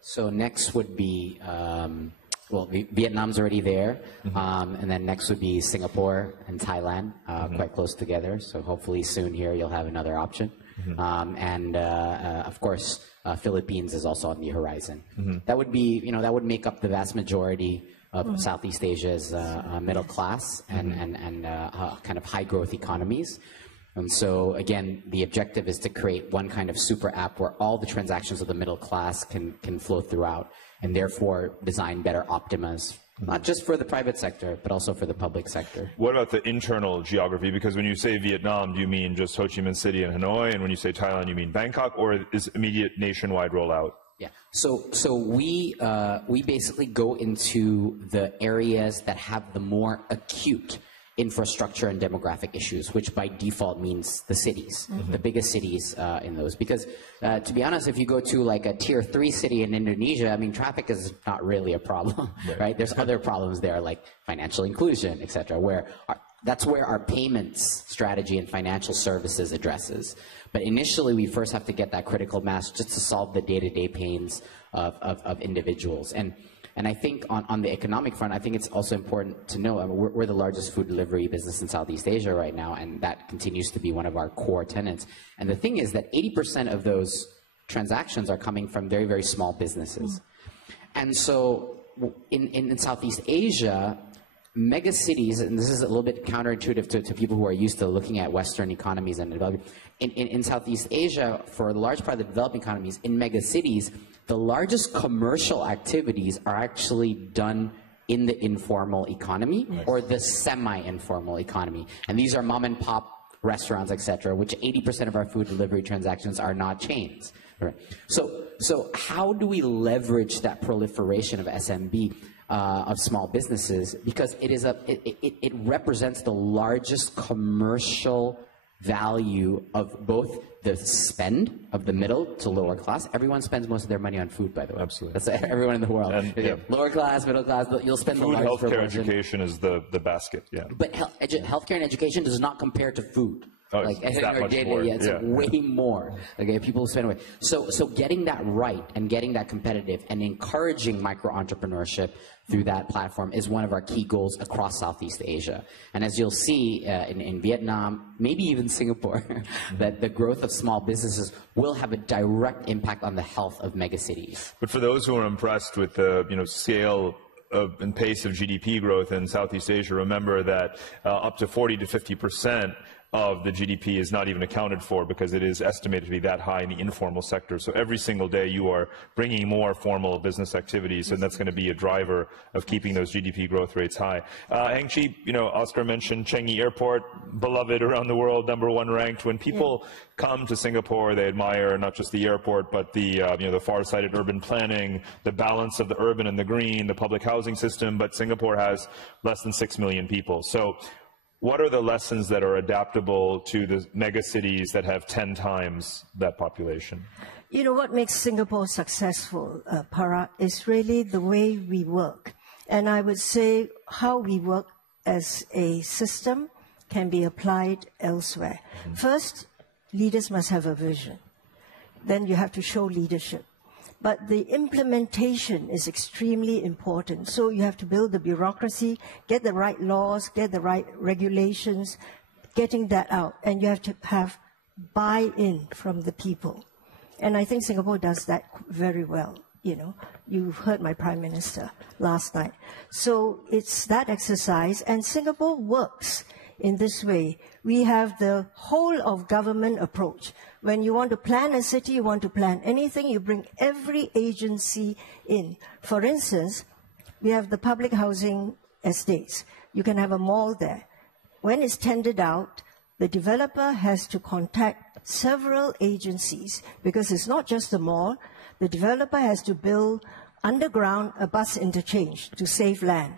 So next would be, well, Vietnam's already there, and then next would be Singapore and Thailand, quite close together. So hopefully soon here you'll have another option. And of course, Philippines is also on the horizon. That would be, that would make up the vast majority of Southeast Asia's middle class and kind of high growth economies. And so again, the objective is to create one kind of super app where all the transactions of the middle class can flow throughout, and therefore design better optimas, not just for the private sector, but also for the public sector. What about the internal geography? Because when you say Vietnam, do you mean just Ho Chi Minh City and Hanoi? And when you say Thailand, you mean Bangkok? Or is immediate nationwide rollout? Yeah, so we basically go into the areas that have the more acute infrastructure and demographic issues, which by default means the cities, the biggest cities in those. Because to be honest, if you go to like a tier 3 city in Indonesia, I mean, traffic is not really a problem, right? There's other problems there like financial inclusion, et cetera, where that's where our payments strategy and financial services addresses. But initially, we first have to get that critical mass just to solve the day-to-day pains of individuals. And I think on the economic front, I think it's also important to know, I mean, we're the largest food delivery business in Southeast Asia right now, and that continues to be one of our core tenets. And the thing is that 80% of those transactions are coming from very, very small businesses. And so in Southeast Asia, mega cities, and this is a little bit counterintuitive to people who are used to looking at Western economies and developing, in Southeast Asia, for a large part of the developing economies, in mega cities, the largest commercial activities are actually done in the informal economy or the semi-informal economy. And these are mom and pop restaurants, etc., which 80% of our food delivery transactions are not chains. Right? So how do we leverage that proliferation of SMB, of small businesses? Because it represents the largest commercial value of both the spend of the middle to lower class. Everyone spends most of their money on food, by the way. Absolutely. That's everyone in the world. And, lower class, middle class, you'll spend food, the largest healthcare, education is the basket, But healthcare and education does not compare to food. Oh, like it's that much more. It's way more. Okay, people spend away. So getting that right and getting that competitive and encouraging micro entrepreneurship through that platform is one of our key goals across Southeast Asia. And as you'll see in Vietnam, maybe even Singapore, that the growth of small businesses will have a direct impact on the health of megacities. But for those who are impressed with the scale and pace of GDP growth in Southeast Asia, remember that up to 40 to 50% of the GDP is not even accounted for because it is estimated to be that high in the informal sector. So every single day you are bringing more formal business activities, and that's going to be a driver of keeping those GDP growth rates high. Heng-Chi, Oscar mentioned Changi Airport, beloved around the world, #1 ranked. When people come to Singapore, they admire not just the airport, but the the far-sighted urban planning, the balance of the urban and the green, the public housing system. But Singapore has less than 6 million people. So what are the lessons that are adaptable to the mega cities that have 10 times that population? You know, what makes Singapore successful, Parag, is really the way we work. And I would say how we work as a system can be applied elsewhere. First, leaders must have a vision. Then you have to show leadership. But the implementation is extremely important. So you have to build the bureaucracy, get the right laws, get the right regulations, getting that out. And you have to have buy-in from the people. And I think Singapore does that very well. You know, you've heard my Prime Minister last night. So it's that exercise, and Singapore works in this way. We have the whole of government approach. When you want to plan a city, you want to plan anything, you bring every agency in. For instance, we have the public housing estates. You can have a mall there. When it's tendered out, the developer has to contact several agencies because it's not just the mall. The developer has to build underground a bus interchange to save land.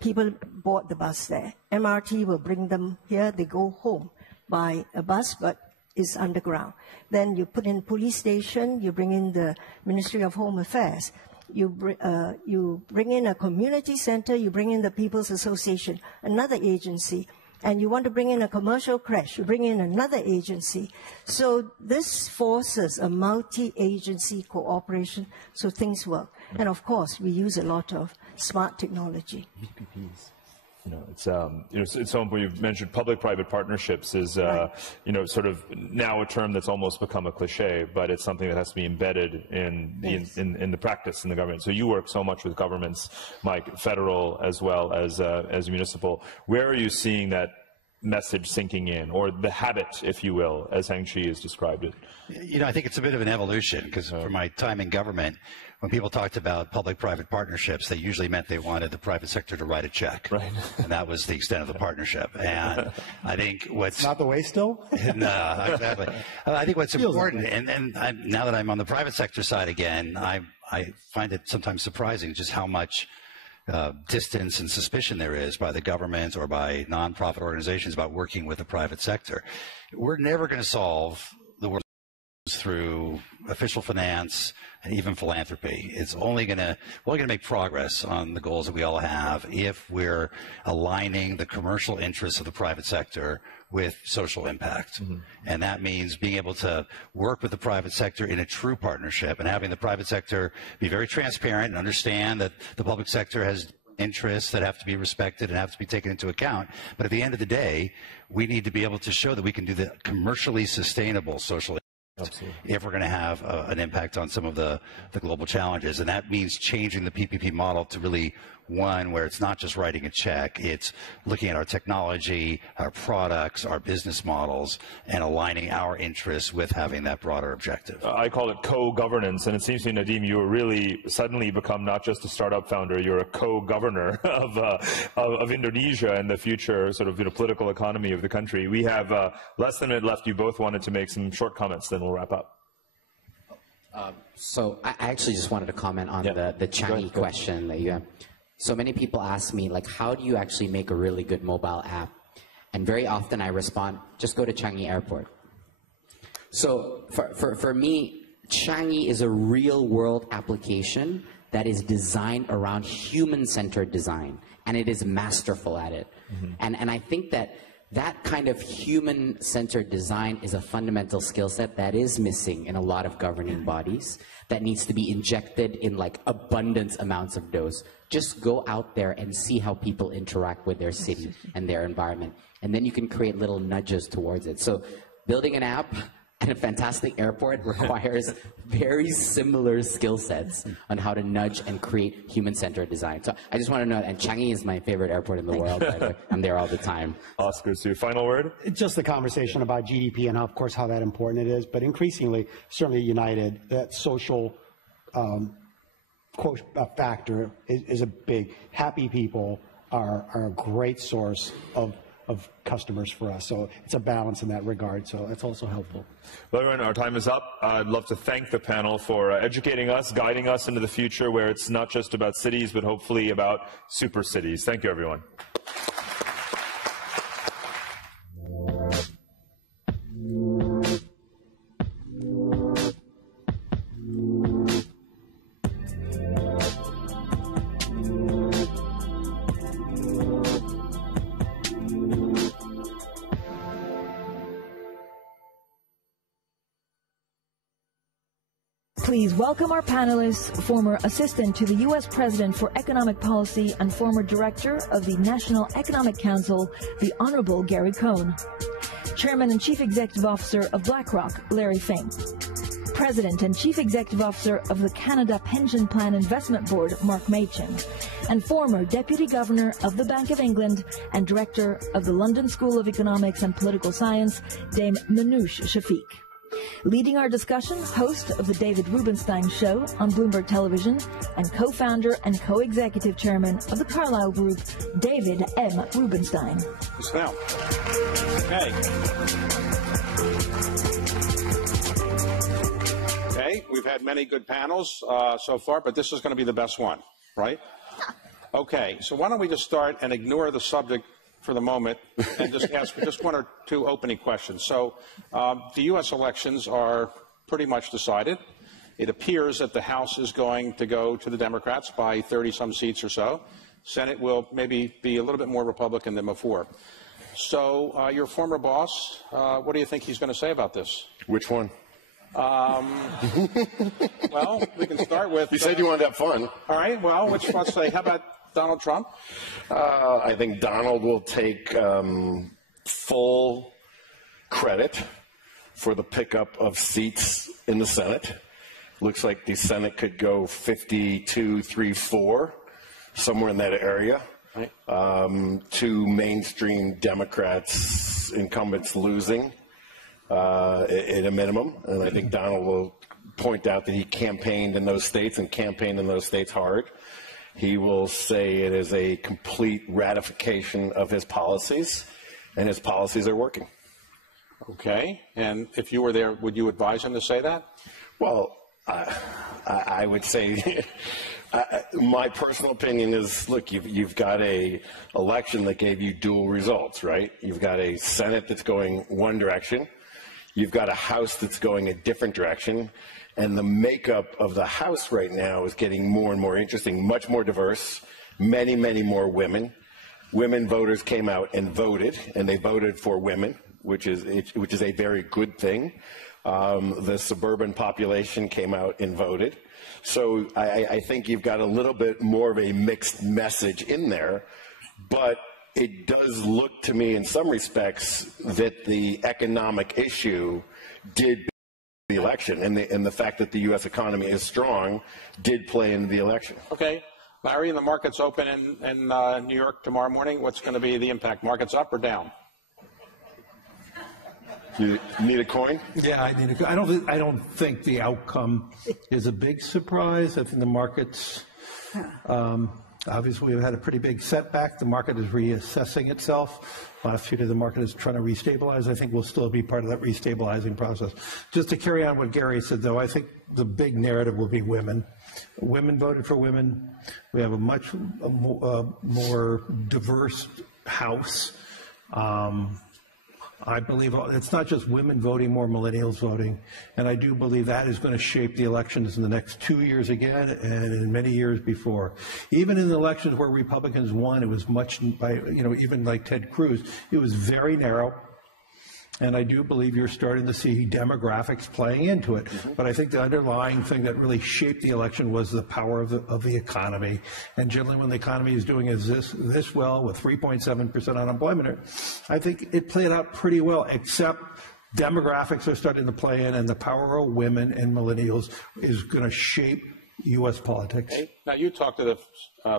People board the bus there. MRT will bring them here. They go home by a bus, but it's underground. Then you put in police station. You bring in the Ministry of Home Affairs. You bring in a community center. You bring in the People's Association, another agency. And you want to bring in a commercial crash, you bring in another agency. So this forces a multi-agency cooperation so things work. And of course, we use a lot of smart technology. You know, it's so important. You've mentioned public-private partnerships is, you know, sort of now a term that's almost become a cliche, but it's something that has to be embedded in the practice in the government. So you work so much with governments, Mike, federal as well as municipal. Where are you seeing that message sinking in, or the habit, if you will, as Heng-Chi has described it? You know, I think it's a bit of an evolution, because from my time in government, when people talked about public-private partnerships, they usually meant they wanted the private sector to write a check. Right. And that was the extent of the partnership. And I think what's... Not the way still? No, exactly. I think what's important, and now that I'm on the private sector side again, I find it sometimes surprising just how much distance and suspicion there is by the government or by nonprofit organizations about working with the private sector. We're never going to solve the world through official finance and even philanthropy. It's only going to make progress on the goals that we all have if we're aligning the commercial interests of the private sector with social impact. Mm-hmm. And that means being able to work with the private sector in a true partnership and having the private sector be very transparent and understand that the public sector has interests that have to be respected and have to be taken into account. But at the end of the day, we need to be able to show that we can do the commercially sustainable social impact. Absolutely. If we're going to have an impact on some of the global challenges. And that means changing the PPP model to really one where it's not just writing a check, it's looking at our technology, our products, our business models, and aligning our interests with having that broader objective. I call it co-governance, and it seems to me, Nadeem, you really suddenly become not just a startup founder, you're a co-governor of Indonesia and the future sort of political economy of the country. We have less than a minute left. You both wanted to make some short comments, then we'll wrap up. So I actually just wanted to comment on the Changi question that you have. So many people ask me, like, how do you actually make a really good mobile app? And very often I respond, just go to Changi Airport. So for me, Changi is a real-world application that is designed around human-centered design, and it is masterful at it. Mm-hmm. And I think that kind of human-centered design is a fundamental skill set that is missing in a lot of governing bodies, that needs to be injected in like abundant amounts of dose. Just go out there and see how people interact with their city and their environment. And then you can create little nudges towards it. So building an app and a fantastic airport requires very similar skill sets on how to nudge and create human-centered design. So I just want to know, and Changi is my favorite airport in the world. I'm there all the time. Oscar, so your final word? Just the conversation about GDP and, of course, how that important it is. But increasingly, certainly United, that social factor is a big. Happy people are a great source of customers for us. So it's a balance in that regard. So that's also helpful. Well, everyone, our time is up. I'd love to thank the panel for educating us, guiding us into the future where it's not just about cities, but hopefully about super cities. Thank you, everyone. Please welcome our panelists, former assistant to the U.S. President for Economic Policy and former director of the National Economic Council, the Honorable Gary Cohn. Chairman and Chief Executive Officer of BlackRock, Larry Fink. President and Chief Executive Officer of the Canada Pension Plan Investment Board, Mark Machin, and former Deputy Governor of the Bank of England and Director of the London School of Economics and Political Science, Dame Manoush Shafiq. Leading our discussion, host of the David Rubenstein Show on Bloomberg Television and co-founder and co-executive chairman of the Carlyle Group, David M. Rubenstein. Sit down. Okay. Okay, we've had many good panels so far, but this is going to be the best one, right? Okay, so why don't we just start and ignore the subject for the moment and just ask just one or two opening questions. So the U.S. elections are pretty much decided. It appears that the House is going to go to the Democrats by 30-some seats or so. Senate will maybe be a little bit more Republican than before. So your former boss, what do you think he's going to say about this? Which one? Well, we can start with... You said you wanted to have fun. All right, well, let's say, how about Donald Trump? I think Donald will take full credit for the pickup of seats in the Senate. Looks like the Senate could go 52-3-4, somewhere in that area. Right. To mainstream Democrats, incumbents losing at a minimum. And I think Donald will point out that he campaigned in those states and campaigned in those states hard. He will say it is a complete ratification of his policies, and his policies are working. Okay. And if you were there, would you advise him to say that? Well, I would say my personal opinion is, look, you've got a election that gave you dual results, right? You've got a Senate that's going one direction. You've got a House that's going a different direction. And the makeup of the House right now is getting more and more interesting, much more diverse, many, many more women. Women voters came out and voted, and they voted for women, which is a very good thing. The suburban population came out and voted. So I think you've got a little bit more of a mixed message in there, but it does look to me in some respects that the economic issue did the election, and the fact that the U.S. economy is strong did play into the election. Okay. Larry, and the market's open in New York tomorrow morning. What's going to be the impact? Markets up or down? You need a coin? Yeah, I need a coin. I don't think the outcome is a big surprise. I think the markets, obviously we've had a pretty big setback. The market is reassessing itself. Last few days the market is trying to restabilize. I think we'll still be part of that restabilizing process. Just to carry on what Gary said, though, I think the big narrative will be women. Women voted for women. We have a much more diverse House. I believe it's not just women voting, more millennials voting, and I do believe that is going to shape the elections in the next 2 years again and in many years before. Even in the elections where Republicans won, it was much by, even like Ted Cruz, it was very narrow. And I do believe you're starting to see demographics playing into it. But I think the underlying thing that really shaped the election was the power of the economy. And generally when the economy is doing this well with 3.7% unemployment, I think it played out pretty well, except demographics are starting to play in, and the power of women and millennials is going to shape U.S. politics. Okay. Now, you talk to the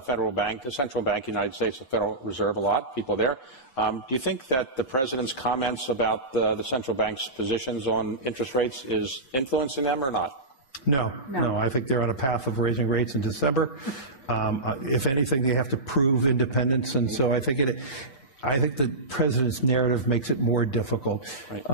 federal bank, the central bank of the United States, the Federal Reserve, a lot, people there. Do you think that the president's comments about the central bank's positions on interest rates is influencing them or not? No. I think they're on a path of raising rates in December. If anything, they have to prove independence, and so I think the president's narrative makes it more difficult. Right.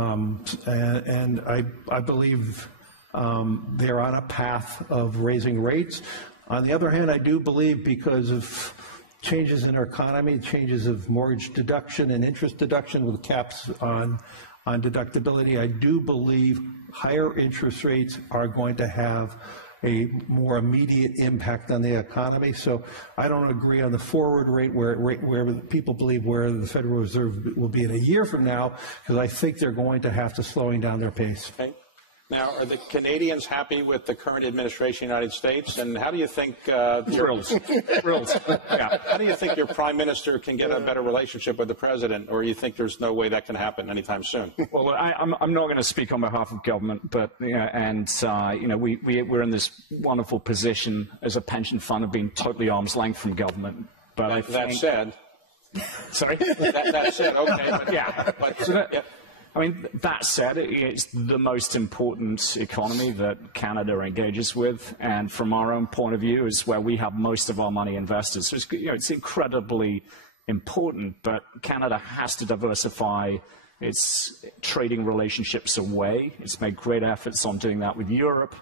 And I believe they're on a path of raising rates. On the other hand, I do believe because of changes in our economy, changes of mortgage deduction and interest deduction with caps on deductibility, I do believe higher interest rates are going to have a more immediate impact on the economy. So I don't agree on the forward rate where people believe where the Federal Reserve will be in a year from now, because I think they're going to have to slowing down their pace. Okay. Now, are the Canadians happy with the current administration of the United States? And how do you think Thrilled. Yeah. How do you think your prime minister can get a better relationship with the president, or you think there's no way that can happen anytime soon? Well, I'm not going to speak on behalf of government, but we're in this wonderful position as a pension fund of being totally arm's length from government. But that said, sorry. that said, okay. But, yeah. But, yeah. I mean, that said, it's the most important economy that Canada engages with, and from our own point of view, is where we have most of our money invested. So it's incredibly important, but Canada has to diversify its trading relationships away. It's made great efforts on doing that with Europe.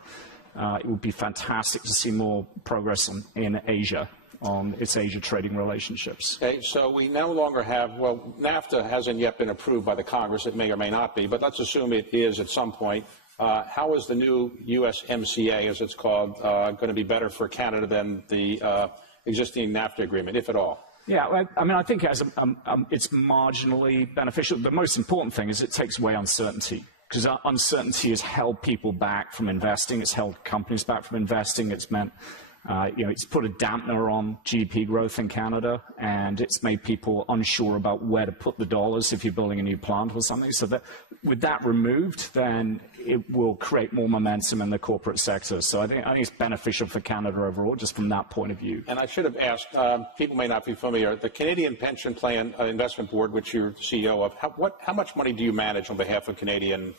It would be fantastic to see more progress in Asia, on its Asia trading relationships. Okay, so we no longer have, well, NAFTA hasn't yet been approved by the Congress. It may or may not be, but let's assume it is at some point. How is the new USMCA, as it's called, going to be better for Canada than the existing NAFTA agreement, if at all? Yeah, I mean, I think it's marginally beneficial. The most important thing is it takes away uncertainty, because uncertainty has held people back from investing. It's held companies back from investing. It's meant it's put a dampener on GDP growth in Canada, and it's made people unsure about where to put the dollars if you're building a new plant or something. So that, with that removed, then it will create more momentum in the corporate sector. So I think it's beneficial for Canada overall, just from that point of view. And I should have asked, people may not be familiar, the Canadian Pension Plan Investment Board, which you're CEO of, how much money do you manage on behalf of Canadian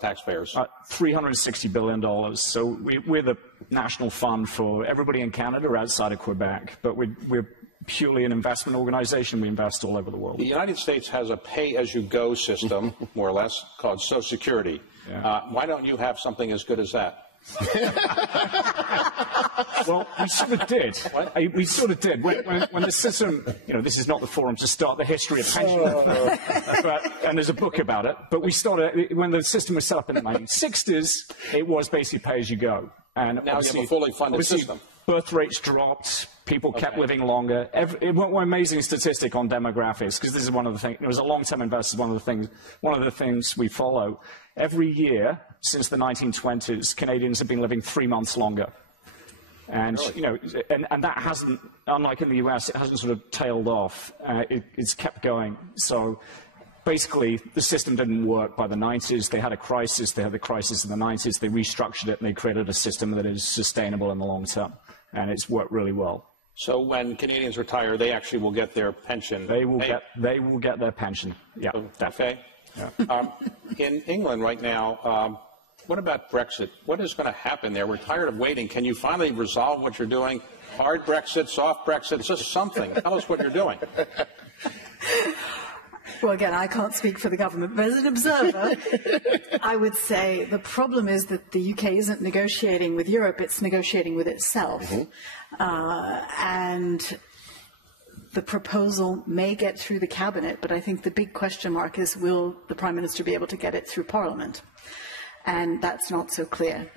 taxpayers? $360 billion. So we're the national fund for everybody in Canada outside of Quebec, but we're purely an investment organization. We invest all over the world. The United States has a pay-as-you-go system, more or less, called Social Security. Yeah. Why don't you have something as good as that? Well, we sort of did. We sort of did. When the system, this is not the forum to start the history of pension, and there's a book about it, but we started, when the system was set up in the 1960s, it was basically pay as you go. And now you have a fully funded system. Birth rates dropped, people kept living longer. One amazing statistic on demographics, because this is one of the things, it was a long-term investors, one of the things we follow. Every year since the 1920s, Canadians have been living 3 months longer. And, and that hasn't, unlike in the US, it hasn't sort of tailed off. It's kept going. So basically, the system didn't work by the 90s. They had a crisis. They had the crisis in the 90s. They restructured it, and they created a system that is sustainable in the long term. And it's worked really well. So when Canadians retire, they actually will get their pension. They will get their pension. Yeah, definitely. Okay. Yeah. In England right now, what about Brexit? What is going to happen there? We're tired of waiting. Can you finally resolve what you're doing? Hard Brexit, soft Brexit, just something. Tell us what you're doing. Well, again, I can't speak for the government, but as an observer, I would say the problem is that the UK isn't negotiating with Europe, it's negotiating with itself. And the proposal may get through the cabinet, but I think the big question mark is, will the Prime Minister be able to get it through Parliament? And that's not so clear.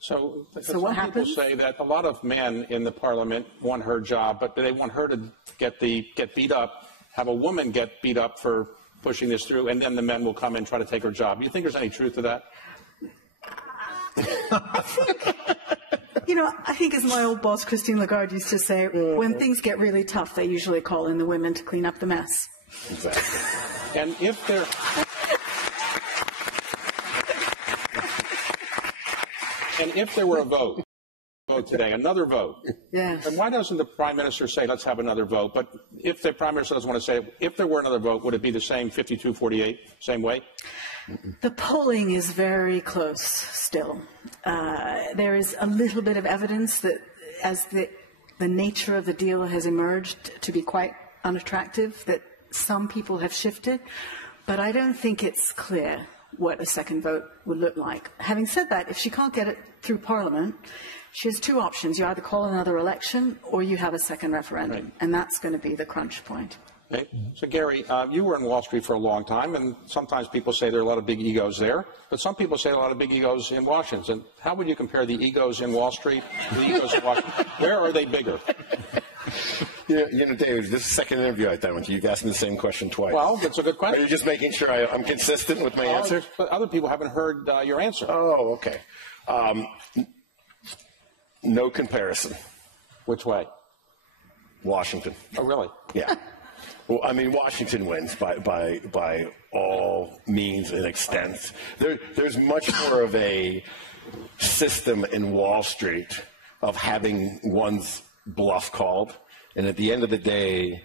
So what happens? People say that a lot of men in the Parliament want her job, but they want her to get beat up, have a woman get beat up for pushing this through, and then the men will come and try to take her job. Do you think there's any truth to that? I think as my old boss, Christine Lagarde, used to say, when things get really tough, they usually call in the women to clean up the mess. Exactly. And if there... And if there were a vote today, another vote, yes. Then why doesn't the Prime Minister say, let's have another vote? But if the Prime Minister doesn't want to say it, if there were another vote, would it be the same 52-48, same way? The polling is very close still. There is a little bit of evidence that as the nature of the deal has emerged to be quite unattractive, that some people have shifted, but I don't think it's clear what a second vote would look like. Having said that, if she can't get it through Parliament, she has two options. You either call another election or you have a second referendum, and that's going to be the crunch point. Okay. So, Gary, you were in Wall Street for a long time, and sometimes people say there are a lot of big egos there, but some people say a lot of big egos in Washington. How would you compare the egos in Wall Street to the egos in Washington? Where are they bigger? David, this is the second interview I've done with you. You've asked me the same question twice. Well, that's a good question. Are you just making sure I'm consistent with my answer? But other people haven't heard your answer. Oh, okay. No comparison. Which way? Washington. Oh, really? Yeah. Well, I mean, Washington wins by all means and extents. There's much more of a system in Wall Street of having one's bluff called, and at the end of the day,